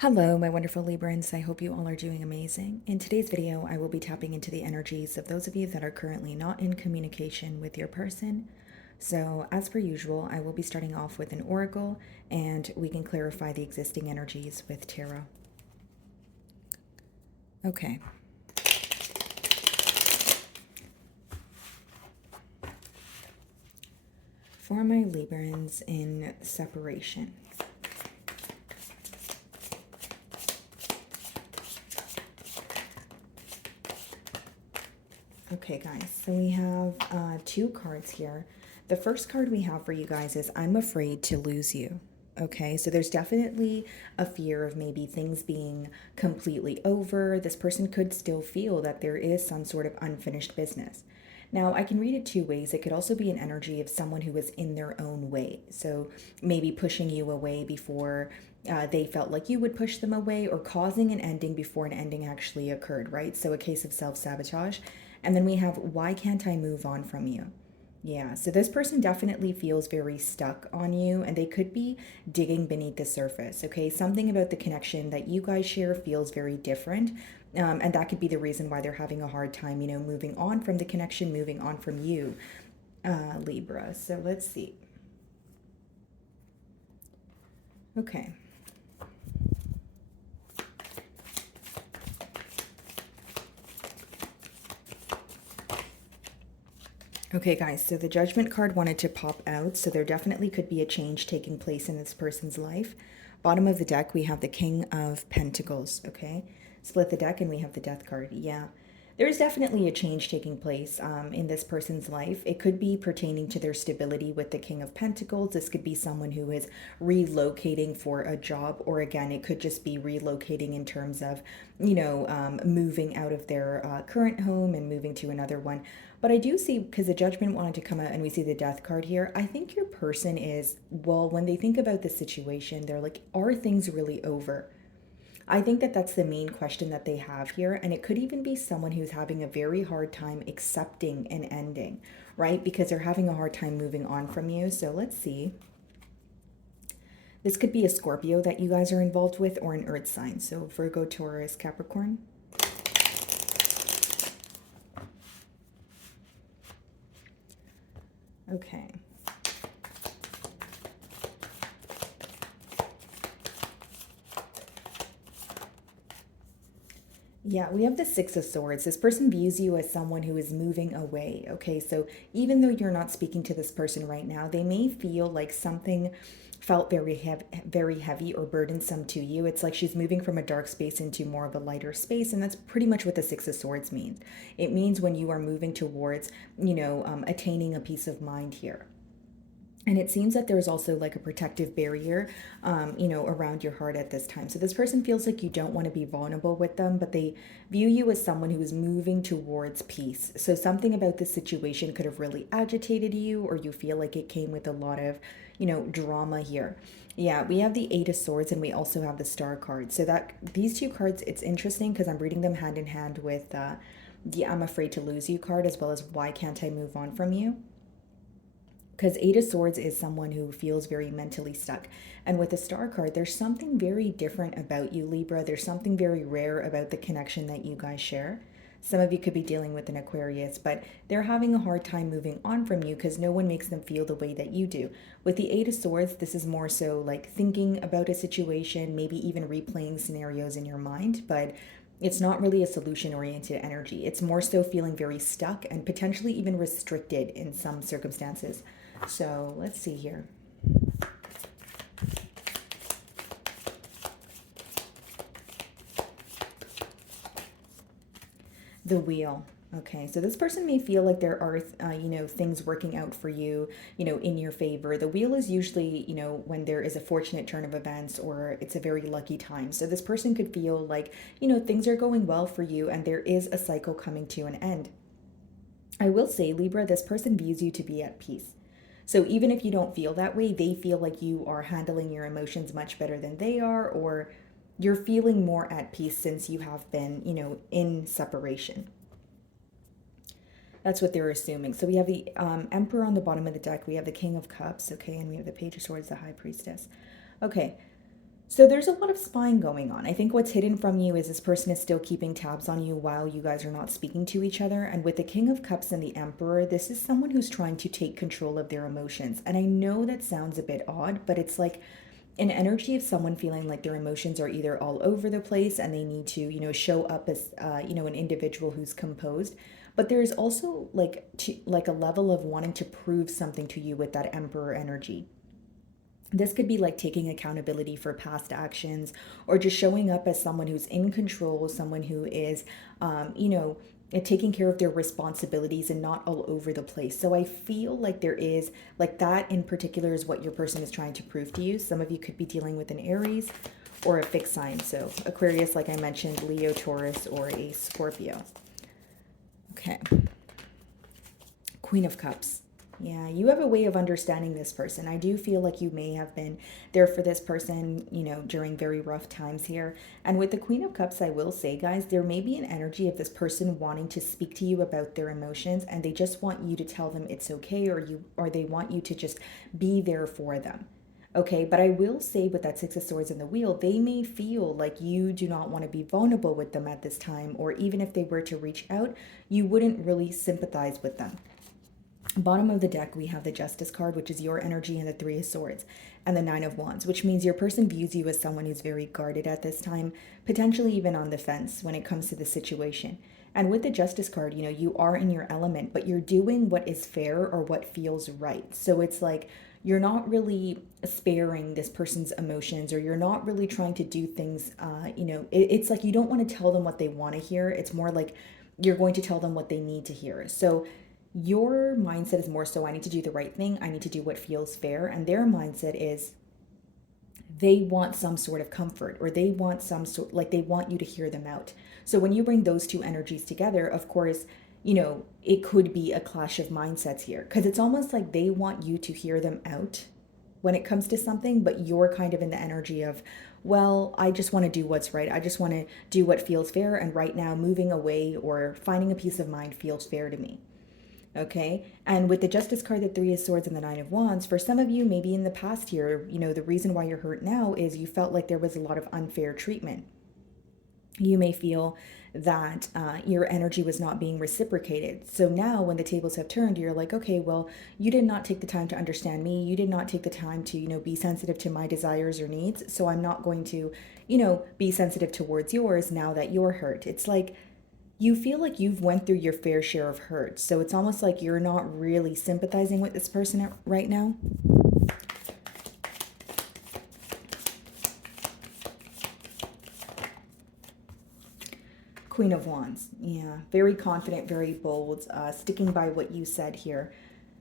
Hello, my wonderful Librans. I hope you all are doing amazing. In today's video, I will be tapping into the energies of those of you that are currently not in communication with your person. So, as per usual, I will be starting off with an oracle and we can clarify the existing energies with tarot. Okay. For my Librans in separation. Okay, guys, so we have two cards here. The first card we have for you guys is I'm afraid to lose you. Okay, so there's definitely a fear of maybe things being completely over. This person could still feel that there is some sort of unfinished business. Now, I can read it two ways. It could also be an energy of someone who is in their own way. So maybe pushing you away before they felt like you would push them away, or causing an ending before an ending actually occurred, right? So a case of self sabotage. And then we have, why can't I move on from you? Yeah, so this person definitely feels very stuck on you and they could be digging beneath the surface, okay? Something about the connection that you guys share feels very different. And that could be the reason why they're having a hard time, moving on from the connection, moving on from you, Libra. So let's see. Okay. Okay, guys, so the Judgment card wanted to pop out, so there definitely could be a change taking place in this person's life. Bottom of the deck, we have the King of Pentacles, okay? Split the deck and we have the Death card. Yeah, there's definitely a change taking place in this person's life. It could be pertaining to their stability with the King of Pentacles. This could be someone who is relocating for a job, or again, it could just be relocating in terms of, moving out of their current home and moving to another one. But I do see, because the Judgment wanted to come out and we see the Death card here, I think your person is, well, when they think about the situation, they're like, are things really over? I think that that's the main question that they have here. And it could even be someone who's having a very hard time accepting an ending, right? Because they're having a hard time moving on from you. So let's see. This could be a Scorpio that you guys are involved with, or an Earth sign. So Virgo, Taurus, Capricorn. Okay. Yeah, we have the Six of Swords. This person views you as someone who is moving away. Okay, so even though you're not speaking to this person right now, they may feel like something felt very heavy or burdensome to you. It's like she's moving from a dark space into more of a lighter space, and that's pretty much what the Six of Swords means. It means when you are moving towards, attaining a peace of mind here. And it seems that there's also like a protective barrier, around your heart at this time. So this person feels like you don't want to be vulnerable with them, but they view you as someone who is moving towards peace. So something about this situation could have really agitated you, or you feel like it came with a lot of, drama here. Yeah, we have the Eight of Swords and we also have the Star card. So that these two cards, it's interesting because I'm reading them hand in hand with the I'm afraid to lose you card, as well as why can't I move on from you. Because Eight of Swords is someone who feels very mentally stuck. And with the Star card, there's something very different about you, Libra. There's something very rare about the connection that you guys share. Some of you could be dealing with an Aquarius, but they're having a hard time moving on from you because no one makes them feel the way that you do. With the Eight of Swords, this is more so like thinking about a situation, maybe even replaying scenarios in your mind, but it's not really a solution oriented energy. It's more so feeling very stuck and potentially even restricted in some circumstances. So let's see here. The Wheel. Okay, so this person may feel like there are, things working out for you, in your favor. The wheel is usually, when there is a fortunate turn of events or it's a very lucky time. So this person could feel like, things are going well for you and there is a cycle coming to an end. I will say, Libra, this person views you to be at peace. So even if you don't feel that way, they feel like you are handling your emotions much better than they are, or you're feeling more at peace since you have been, in separation. That's what they're assuming. So we have the Emperor on the bottom of the deck. We have the King of Cups, okay, and we have the Page of Swords, the High Priestess. Okay, So there's a lot of spying going on. I think what's hidden from you is this person is still keeping tabs on you while you guys are not speaking to each other. And with the King of Cups and the Emperor, this is someone who's trying to take control of their emotions. And I know that sounds a bit odd, but it's like an energy of someone feeling like their emotions are either all over the place and they need to, show up as, an individual who's composed. But there is also like a level of wanting to prove something to you with that Emperor energy. This could be like taking accountability for past actions or just showing up as someone who's in control, someone who is, taking care of their responsibilities and not all over the place. So I feel like there is, like, that in particular is what your person is trying to prove to you. Some of you could be dealing with an Aries or a fixed sign. So Aquarius, like I mentioned, Leo, Taurus, or a Scorpio. Okay. Queen of Cups. Yeah, you have a way of understanding this person. I do feel like you may have been there for this person, during very rough times here. And with the Queen of Cups, I will say, guys, there may be an energy of this person wanting to speak to you about their emotions, and they just want you to tell them it's okay, or they want you to just be there for them. Okay, but I will say with that Six of Swords and the Wheel, they may feel like you do not want to be vulnerable with them at this time, or even if they were to reach out, you wouldn't really sympathize with them. Bottom of the deck, we have the Justice card, which is your energy, and the Three of Swords, and the Nine of Wands, which means your person views you as someone who's very guarded at this time, potentially even on the fence when it comes to the situation. And with the Justice card, you are in your element, but you're doing what is fair or what feels right. So it's like you're not really sparing this person's emotions, or you're not really trying to do things, it's like you don't want to tell them what they want to hear. It's more like you're going to tell them what they need to hear. So your mindset is more so, I need to do the right thing, I need to do what feels fair. And their mindset is they want some sort of comfort, or they want some sort, like they want you to hear them out. So when you bring those two energies together, of course, it could be a clash of mindsets here, because it's almost like they want you to hear them out when it comes to something, but you're kind of in the energy of, well, I just want to do what's right. I just want to do what feels fair. And right now, moving away or finding a peace of mind feels fair to me. Okay. And with the Justice card, the Three of Swords, and the Nine of Wands, for some of you, maybe in the past here, the reason why you're hurt now is you felt like there was a lot of unfair treatment. You may feel that your energy was not being reciprocated. So now when the tables have turned, you're like, okay, well, you did not take the time to understand me. You did not take the time to, be sensitive to my desires or needs. So I'm not going to, be sensitive towards yours now that you're hurt. It's like, you feel like you've went through your fair share of hurt. So it's almost like you're not really sympathizing with this person right now. Queen of Wands. Yeah, very confident, very bold, sticking by what you said here.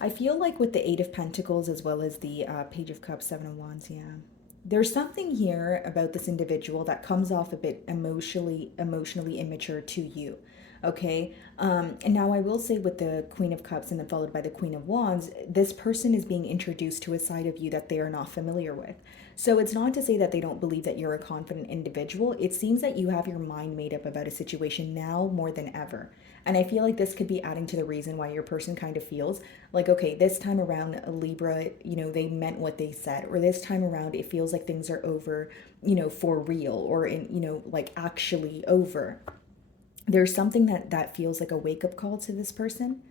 I feel like with the Eight of Pentacles as well as the Page of Cups, Seven of Wands, yeah. There's something here about this individual that comes off a bit emotionally immature to you. Okay. And now I will say with the Queen of Cups and then followed by the Queen of Wands, this person is being introduced to a side of you that they are not familiar with. So it's not to say that they don't believe that you're a confident individual. It seems that you have your mind made up about a situation now more than ever. And I feel like this could be adding to the reason why your person kind of feels like, okay, this time around, Libra, they meant what they said. Or this time around, it feels like things are over, for real, or like actually over. There's something that feels like a wake-up call to this person.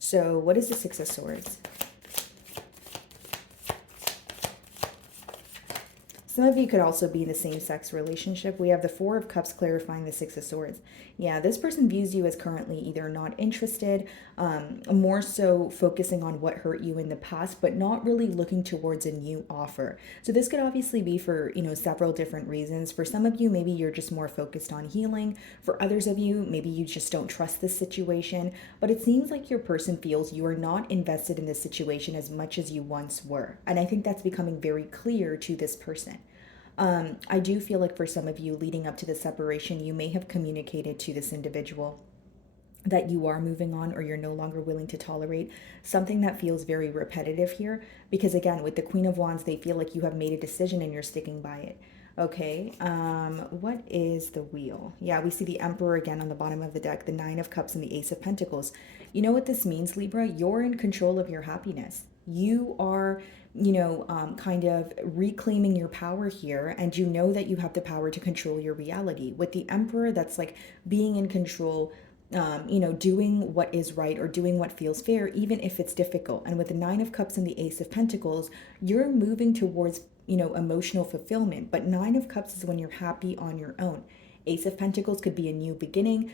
So what is the Six of Swords? Some of you could also be in the same-sex relationship. We have the Four of Cups clarifying the Six of Swords. Yeah, this person views you as currently either not interested, more so focusing on what hurt you in the past, but not really looking towards a new offer. So this could obviously be for, several different reasons. For some of you, maybe you're just more focused on healing. For others of you, maybe you just don't trust this situation. But it seems like your person feels you are not invested in this situation as much as you once were. And I think that's becoming very clear to this person. I do feel like for some of you leading up to the separation, you may have communicated to this individual that you are moving on, or you're no longer willing to tolerate something that feels very repetitive here. Because again, with the Queen of Wands, they feel like you have made a decision and you're sticking by it. Okay, what is the Wheel? Yeah, we see the Emperor again on the bottom of the deck, the Nine of Cups and the Ace of Pentacles. You know what this means, Libra? You're in control of your happiness. You are, kind of reclaiming your power here, and you know that you have the power to control your reality. With the Emperor, that's like being in control, doing what is right or doing what feels fair, even if it's difficult. And with the Nine of Cups and the Ace of Pentacles, you're moving towards, emotional fulfillment. But Nine of Cups is when you're happy on your own. Ace of Pentacles could be a new beginning,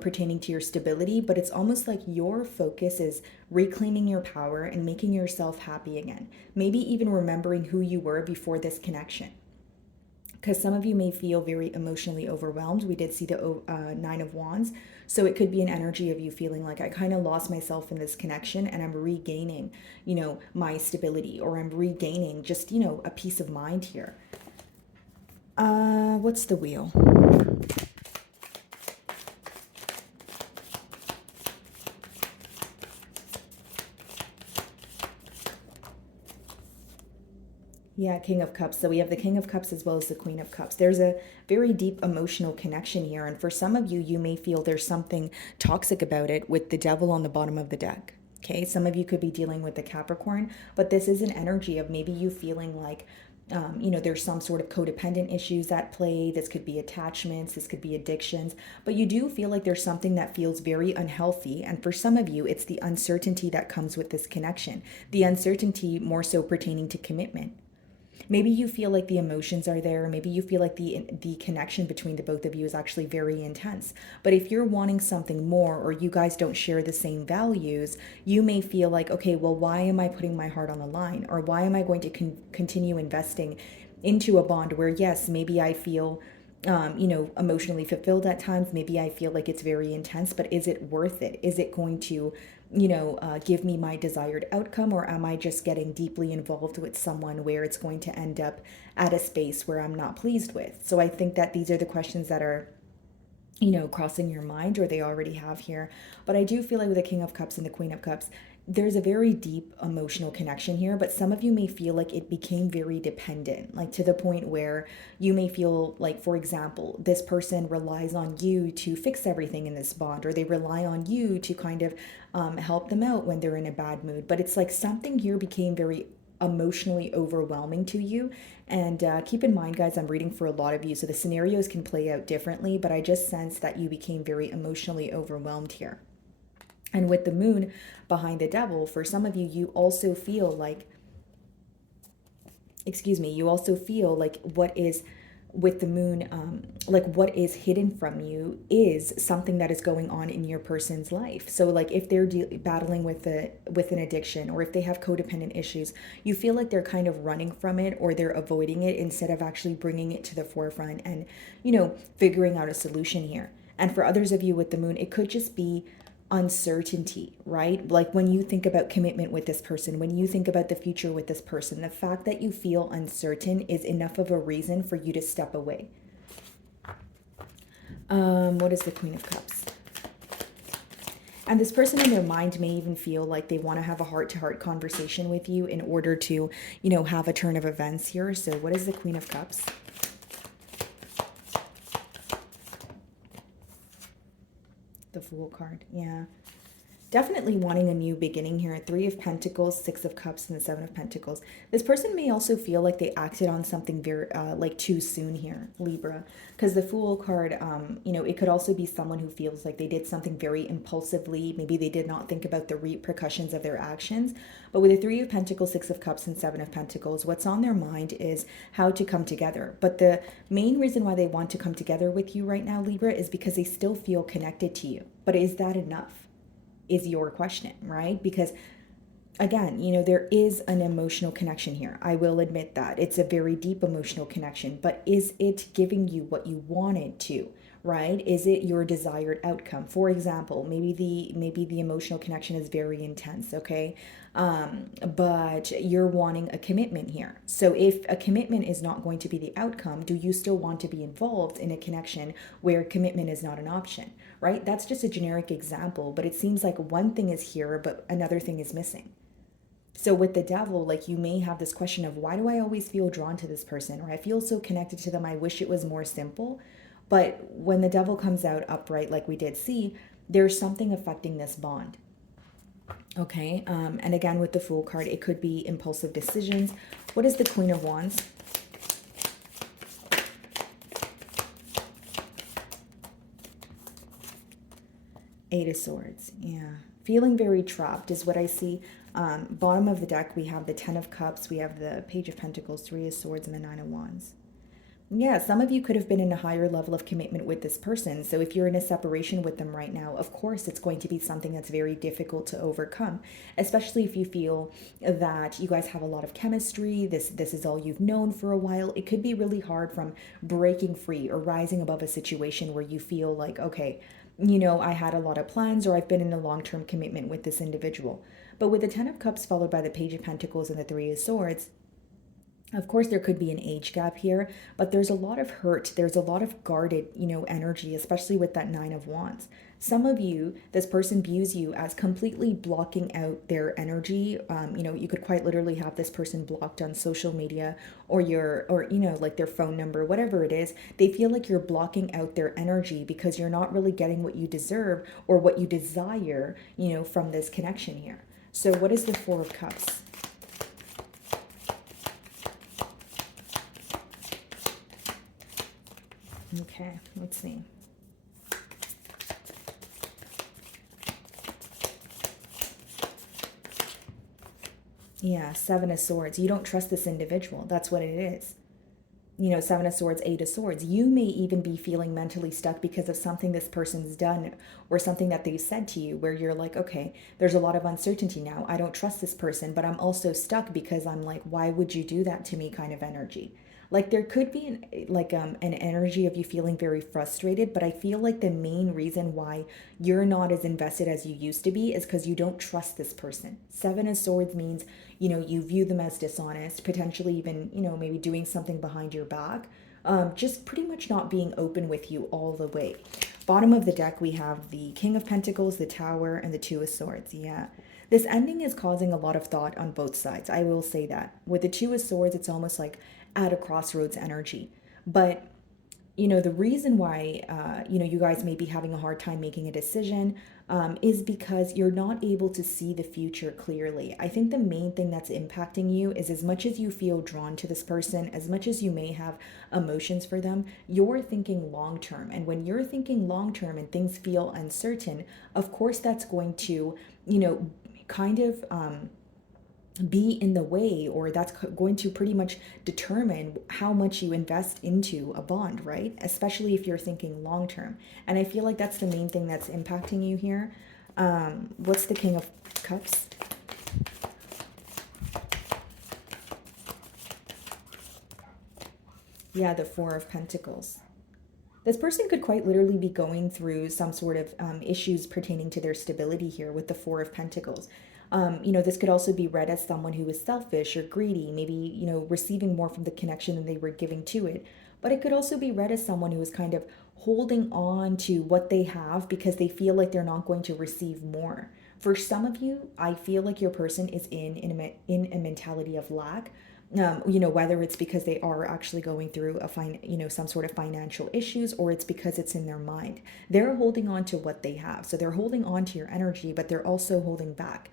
pertaining to your stability, but it's almost like your focus is reclaiming your power and making yourself happy again. Maybe even remembering who you were before this connection. Because some of you may feel very emotionally overwhelmed. We did see the Nine of Wands. So it could be an energy of you feeling like I kind of lost myself in this connection and I'm regaining, my stability, or I'm regaining just, a peace of mind here. What's the wheel? Yeah, King of Cups. So we have the King of Cups as well as the Queen of Cups. There's a very deep emotional connection here. And for some of you, you may feel there's something toxic about it with the Devil on the bottom of the deck. Okay, some of you could be dealing with the Capricorn, but this is an energy of maybe you feeling like, there's some sort of codependent issues at play. This could be attachments, this could be addictions, but you do feel like there's something that feels very unhealthy. And for some of you, it's the uncertainty that comes with this connection, the uncertainty more so pertaining to commitment. Maybe you feel like the emotions are there. Maybe you feel like the connection between the both of you is actually very intense. But if you're wanting something more, or you guys don't share the same values, you may feel like, okay, well, why am I putting my heart on the line? Or why am I going to continue investing into a bond where, yes, maybe I feel emotionally fulfilled at times. Maybe I feel like it's very intense, but is it worth it? Is it going to, give me my desired outcome? Or am I just getting deeply involved with someone where it's going to end up at a space where I'm not pleased with? So I think that these are the questions that are, crossing your mind, or they already have here. But I do feel like with the King of Cups and the Queen of Cups, there's a very deep emotional connection here, but some of you may feel like it became very dependent, like to the point where you may feel like, for example, this person relies on you to fix everything in this bond, or they rely on you to kind of help them out when they're in a bad mood. But it's like something here became very emotionally overwhelming to you. And keep in mind, guys, I'm reading for a lot of you, so the scenarios can play out differently, but I just sense that you became very emotionally overwhelmed here. And with the moon behind the Devil, for some of you, you also feel like, you also feel like what is with the moon, like what is hidden from you is something that is going on in your person's life. So like if they're battling with an addiction, or if they have codependent issues, you feel like they're kind of running from it, or they're avoiding it, instead of actually bringing it to the forefront and, figuring out a solution here. And for others of you with the moon, it could just be uncertainty, right? Like when you think about commitment with this person, when you think about the future with this person, the fact that you feel uncertain is enough of a reason for you to step away. What is the Queen of Cups? And this person in their mind may even feel like they want to have a heart-to-heart conversation with you in order to, have a turn of events here. So what is the Queen of Cups? The Fool card, yeah. Definitely wanting a new beginning here. Three of Pentacles, Six of Cups, and the Seven of Pentacles. This person may also feel like they acted on something very, like too soon here, Libra. Because the Fool card, it could also be someone who feels like they did something very impulsively. Maybe they did not think about the repercussions of their actions. But with the Three of Pentacles, Six of Cups, and Seven of Pentacles, what's on their mind is how to come together. But the main reason why they want to come together with you right now, Libra, is because they still feel connected to you. But is that enough? Is your question, right? Because again, there is an emotional connection here. I will admit that it's a very deep emotional connection, but is it giving you what you wanted to, right? Is it your desired outcome? For example, maybe the emotional connection is very intense, okay? But you're wanting a commitment here. So if a commitment is not going to be the outcome, do you still want to be involved in a connection where commitment is not an option, right? That's just a generic example, but it seems like one thing is here, but another thing is missing. So with the Devil, like you may have this question of, why do I always feel drawn to this person? Or I feel so connected to them. I wish it was more simple. But when the Devil comes out upright, like we did see, there's something affecting this bond. Okay, and again with the Fool card, it could be impulsive decisions. What is the Queen of Wands? Eight of Swords, yeah. Feeling very trapped is what I see. Bottom of the deck, we have the Ten of Cups, we have the Page of Pentacles, Three of Swords, and the Nine of Wands. Yeah, some of you could have been in a higher level of commitment with this person. So if you're in a separation with them right now, of course, it's going to be something that's very difficult to overcome, especially if you feel that you guys have a lot of chemistry. This is all you've known for a while. It could be really hard from breaking free or rising above a situation where you feel like, okay, I had a lot of plans or I've been in a long-term commitment with this individual. But with the Ten of Cups followed by the Page of Pentacles and the Three of Swords, of course, there could be an age gap here, but there's a lot of hurt. There's a lot of guarded, energy, especially with that Nine of Wands. Some of you, this person views you as completely blocking out their energy. You could quite literally have this person blocked on social media like their phone number, whatever it is. They feel like you're blocking out their energy because you're not really getting what you deserve or what you desire, from this connection here. So what is the Four of Cups? Okay, let's see. Yeah, Seven of Swords. You don't trust this individual. That's what it is. Seven of Swords, Eight of Swords. You may even be feeling mentally stuck because of something this person's done or something that they've said to you where you're like, okay, there's a lot of uncertainty now. I don't trust this person, but I'm also stuck because I'm like, why would you do that to me kind of energy. Like there could be an energy of you feeling very frustrated, but I feel like the main reason why you're not as invested as you used to be is because you don't trust this person. Seven of Swords means, you view them as dishonest, potentially even, maybe doing something behind your back. Just pretty much not being open with you all the way. Bottom of the deck, we have the King of Pentacles, the Tower, and the Two of Swords. Yeah. This ending is causing a lot of thought on both sides. I will say that. With the Two of Swords, it's almost like at a crossroads energy. But the reason why you guys may be having a hard time making a decision is because you're not able to see the future clearly. I think the main thing that's impacting you is as much as you feel drawn to this person, as much as you may have emotions for them, you're thinking long term. And when you're thinking long term and things feel uncertain, of course that's going to kind of be in the way, or that's going to pretty much determine how much you invest into a bond, right? Especially if you're thinking long term. And I feel like that's the main thing that's impacting you here. What's the King of Cups? Yeah, the Four of Pentacles. This person could quite literally be going through some sort of issues pertaining to their stability here with the Four of Pentacles. This could also be read as someone who is selfish or greedy, maybe, receiving more from the connection than they were giving to it. But it could also be read as someone who is kind of holding on to what they have because they feel like they're not going to receive more. For some of you, I feel like your person is in a mentality of lack. Whether it's because they are actually going through some sort of financial issues, or it's because it's in their mind. They're holding on to what they have. So they're holding on to your energy, but they're also holding back.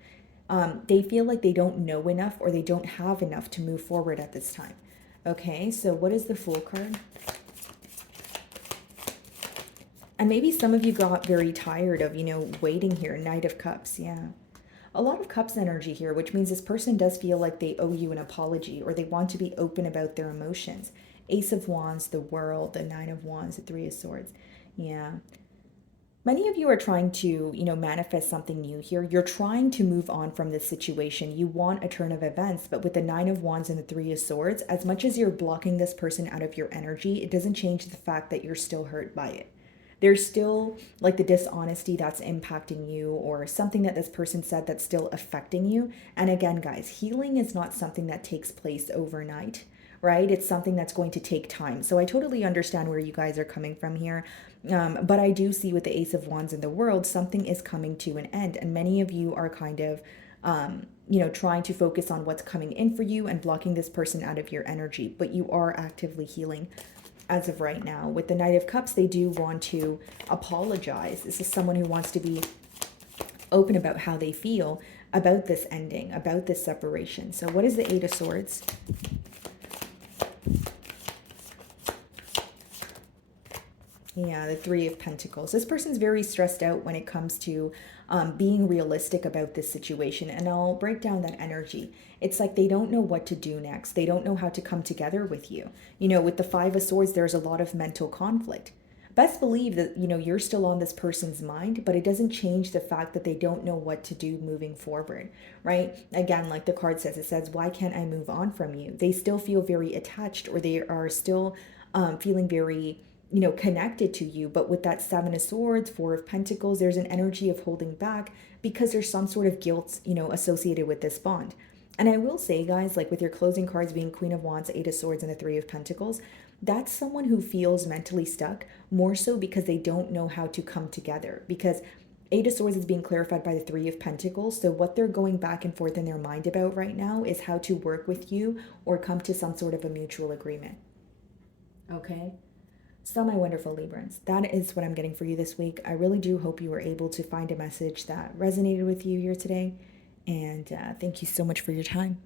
They feel like they don't know enough or they don't have enough to move forward at this time. Okay, so what is the Fool card? And maybe some of you got very tired of, waiting here. Knight of Cups, yeah. A lot of Cups energy here, which means this person does feel like they owe you an apology or they want to be open about their emotions. Ace of Wands, the World, the Nine of Wands, the Three of Swords. Yeah. Many of you are trying to, manifest something new here. You're trying to move on from this situation. You want a turn of events, but with the Nine of Wands and the Three of Swords, as much as you're blocking this person out of your energy, it doesn't change the fact that you're still hurt by it. There's still like the dishonesty that's impacting you, or something that this person said that's still affecting you. And again, guys, healing is not something that takes place overnight, right? It's something that's going to take time. So I totally understand where you guys are coming from here. But I do see with the Ace of Wands in the World, something is coming to an end. And many of you are kind of, trying to focus on what's coming in for you and blocking this person out of your energy. But you are actively healing as of right now. With the Knight of Cups, they do want to apologize. This is someone who wants to be open about how they feel about this ending, about this separation. So what is the Eight of Swords? Yeah, the Three of Pentacles. This person's very stressed out when it comes to being realistic about this situation. And I'll break down that energy. It's like they don't know what to do next. They don't know how to come together with you. You know, with the Five of Swords, there's a lot of mental conflict. Best believe that, you know, you're still on this person's mind, but it doesn't change the fact that they don't know what to do moving forward, right? Again, like the card says, it says, why can't I move on from you? They still feel very attached, or they are still feeling very, you know, connected to you. But with that Seven of Swords, Four of Pentacles, there's an energy of holding back because there's some sort of guilt, you know, associated with this bond. And I will say, guys, like with your closing cards being Queen of Wands, Eight of Swords, and the Three of Pentacles, that's someone who feels mentally stuck, more so because they don't know how to come together. Because Eight of Swords is being clarified by the Three of Pentacles. So what they're going back and forth in their mind about right now is how to work with you or come to some sort of a mutual agreement. Okay? So my wonderful Librans, that is what I'm getting for you this week. I really do hope you were able to find a message that resonated with you here today. And thank you so much for your time.